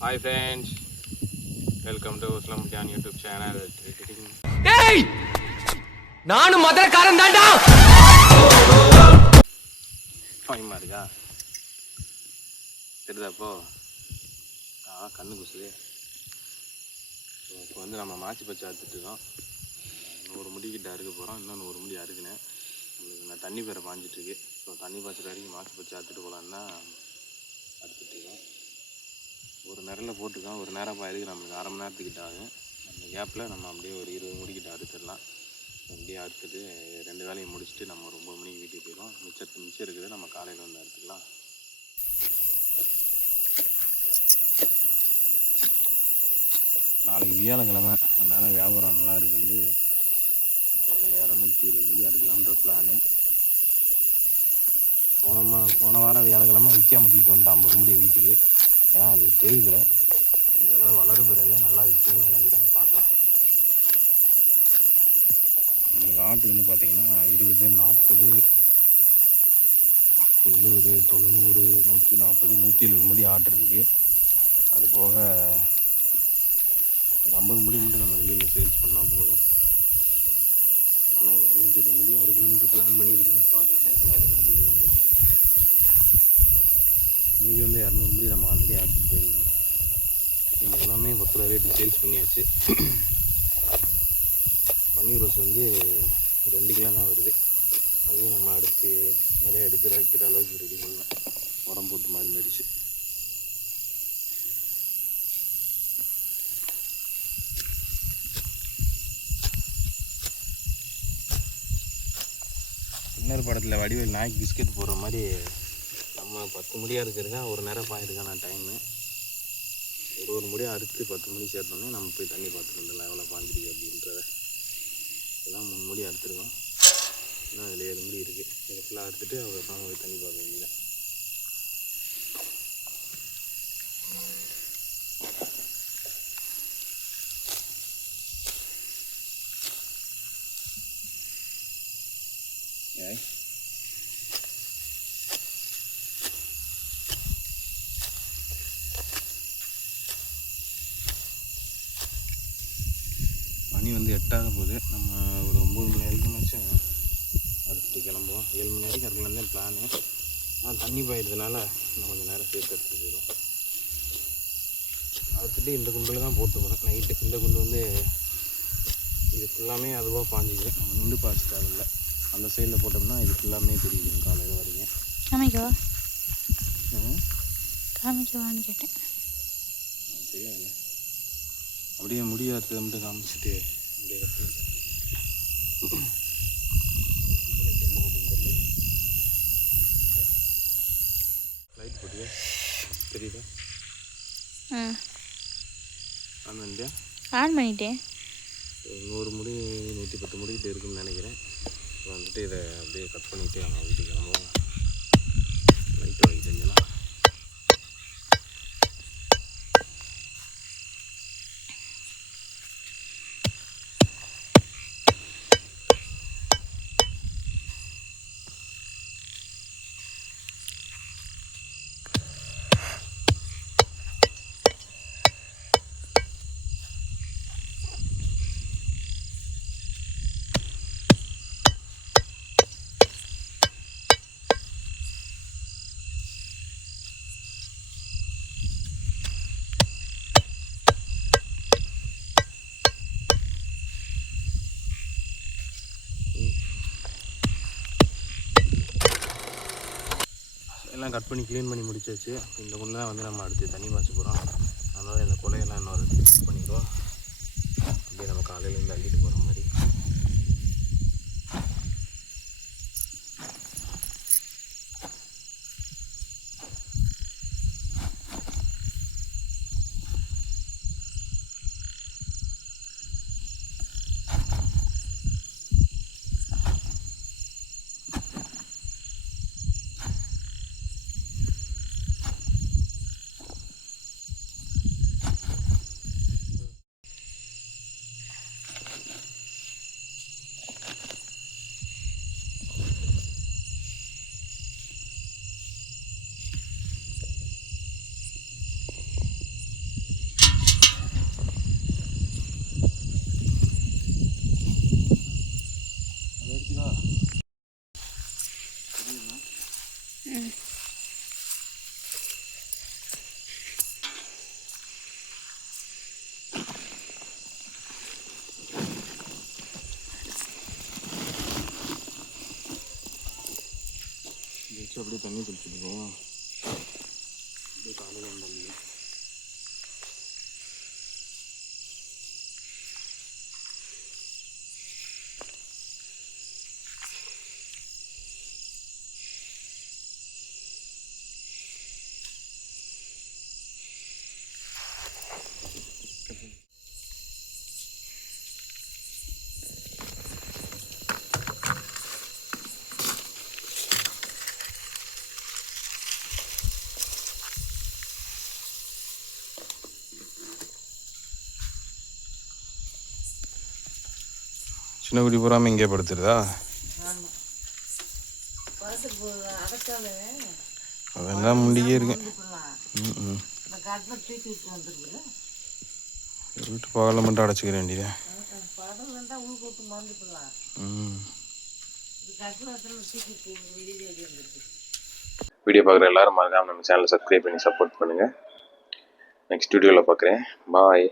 Hi friends welcome to Islam John YouTube channel டேய் நானும் மதுரக்காரன் தான்டா! பயமா இருக்கா? தெரியுதாப்போ ஆ கண்ணு குசுது. இப்போ வந்து நம்ம மாச்சி பச்சை அறுத்துட்டு இருக்கோம். நூறு முடிக்கிட்ட அறுக்க போகிறோம் இன்னும் நூறு முடி அறுக்குனேன். உங்களுக்கு நான் தண்ணி பேரை பாஞ்சிட்ருக்கு ஸோ தண்ணி பாய்ச்சிட்டு வரைக்கும் மாச்சி பச்சை அறுத்துட்டு போகலான்னு இருக்கோம். ஒரு நேரில் போட்டுக்கலாம் ஒரு நேரம் பாயிருக்கு நம்மளுக்கு அரை மணி நேரத்துக்கிட்ட ஆகும் அந்த கேப்பில் நம்ம அப்படியே ஒரு இருபது முடிக்கிட்ட அறுத்துடலாம். அப்படியே அறுத்துட்டு ரெண்டு வேலையும் முடிச்சுட்டு நம்ம ஒரு ஒம்பது மணிக்கு வீட்டுக்கு போயிடுவோம். மிச்சத்து மிச்சம் இருக்குது நம்ம காலையில் வந்து அறுத்துக்கலாம். நாளைக்கு வியாழக்கிழமை. அதனால் வியாபாரம் நல்லா இருக்குண்டு ஒரு இரநூத்தி இருபது மணி அறுக்கலாம்ன்ற பிளானு போன மா போன வாரம் வியாழக்கிழமை விற்காம தூக்கிட்டு வந்துட்டான் ஐம்பது முடிய வீட்டுக்கு. ஏன்னா அது தேய்பிறை இந்த தடவை வளரு பிறையில் நல்லா இருக்குன்னு நினைக்கிறேன். பார்க்கலாம். நம்மளுக்கு ஆட்டு வந்து பார்த்திங்கன்னா இருபது நாற்பது எழுபது தொண்ணூறு நூற்றி நாற்பது நூற்றி எழுபது முடி ஆட்டு இருக்குது அது போக ஒரு ஐம்பது முடி மட்டும் நம்ம வெளியில் சேல்ஸ் பண்ணால் போதும். அதனால் இரநூத்தி இருபது முடி அறுக்கணும்னு பிளான் பண்ணியிருக்கேன். பார்க்கலாம் எவ்வளோ இருக்குது இன்றைக்கி வந்து இரநூறு முடி நம்ம ஆல்ரெடி அறுத்துட்டு போயிருந்தோம். நீங்கள் எல்லாமே பத்து ரூபா ரேட்டு சேல்ஸ் பண்ணியாச்சு. பன்னீர் ரோஸ் வந்து ரெண்டு கிலோ தான் வருது. அதையும் நம்ம அடுத்து நிறைய எடுத்து வைக்கிற அளவுக்கு ரெடி பண்ணலாம் உரம் போட்டு மருந்து அடிச்சு. இன்னொரு படத்தில் வடிவேல் நாய்க்கு பிஸ்கெட் போடுற மாதிரி நம்ம பத்து முடியாக இருக்கிறதுக்கா ஒரு நேரம் பாயிருக்கேன் நான் டைமு ஒரு ஒரு முடியாக அறுத்து பத்து மணி சேர்த்தோன்னே நம்ம போய் தண்ணி பார்த்துட்டு எவ்வளோ பாஞ்சிருக்கு அப்படின்றத. இதெல்லாம் மூணு முடி அறுத்துருக்கோம். இன்னும் அதில் ஏழு முடி இருக்குது இதை ஃபுல்லாக அறுத்துட்டு அதுக்கப்புறம் போய் தண்ணி பார்க்க வேண்டியதான் மணி வந்து எட்டாக போகுது. நம்ம ஒரு ஒம்பது மணி வரைக்கும் வச்சு அடுத்துட்டு கிளம்புவோம். ஏழு மணி வரைக்கும் இருக்கலாம் தான் பிளானு ஆனால் தண்ணி பாயிறதுனால இன்னும் கொஞ்சம் நேரம் சேர்த்து எடுத்துட்டு போயிடும் அடுத்துட்டு இந்த குண்டில் தான் போட்டுக்கணும் நைட்டு இந்த குண்டு வந்து இது ஃபுல்லாமே அதுவாக பாஞ்சிக்கும் நம்ம நின்று பாய்ச்சி தேவையில்ல அந்த சைடில் போட்டோம்னா இது ஃபுல்லாமே தெரியும் காலையில் வரைக்கும். காமிக்கவா? காமிக்கவான்னு கேட்டேன். தெரியாது அப்படியே முடியாததை மட்டும் காமிச்சிட்டு அப்படியே கட்டு. லைட் போட்டியா தெரியுதா ஆன் பண்ணிட்டியா ஆன் பண்ணிட்டேன் நூறு முடி நூற்றி பத்து முடிக்கிட்ட இருக்குன்னு நினைக்கிறேன் வந்துட்டு இதை அப்படியே கட் பண்ணிவிட்டு நம்ம வீட்டுக்கு கிளம்புவோம் எல்லாம் கட் பண்ணி க்ளீன் பண்ணி முடிச்சாச்சு. இந்த குள்ள தான் வந்து நம்ம அடுத்து தண்ணி பாய்ச்ச போகிறோம் அதனால் இந்த குலையெல்லாம் இன்னொரு பண்ணிடுவோம். அப்படியே நம்ம காலையிலேருந்து அள்ளிட்டு போகிறோம் 응. அப்படியே தண்ணி குடிச்சிட்டு போவோம் அப்படியே காலையில் வந்தோம் சின்ன குடி பூராம இங்கே படுத்துருதா? அதெல்லாம் முடியே இருக்கேன் ம் ம் வீட்டு பகலில் மட்டும் அடைச்சிக்கிற வேண்டியது. வீடியோ பார்க்குற எல்லாரும் மறக்காமல் நம்ம சேனலை சப்ஸ்கிரைப் பண்ணி சப்போர்ட் பண்ணுங்கள் நெக்ஸ்ட் வீடியோவில் பார்க்குறேன். பாய்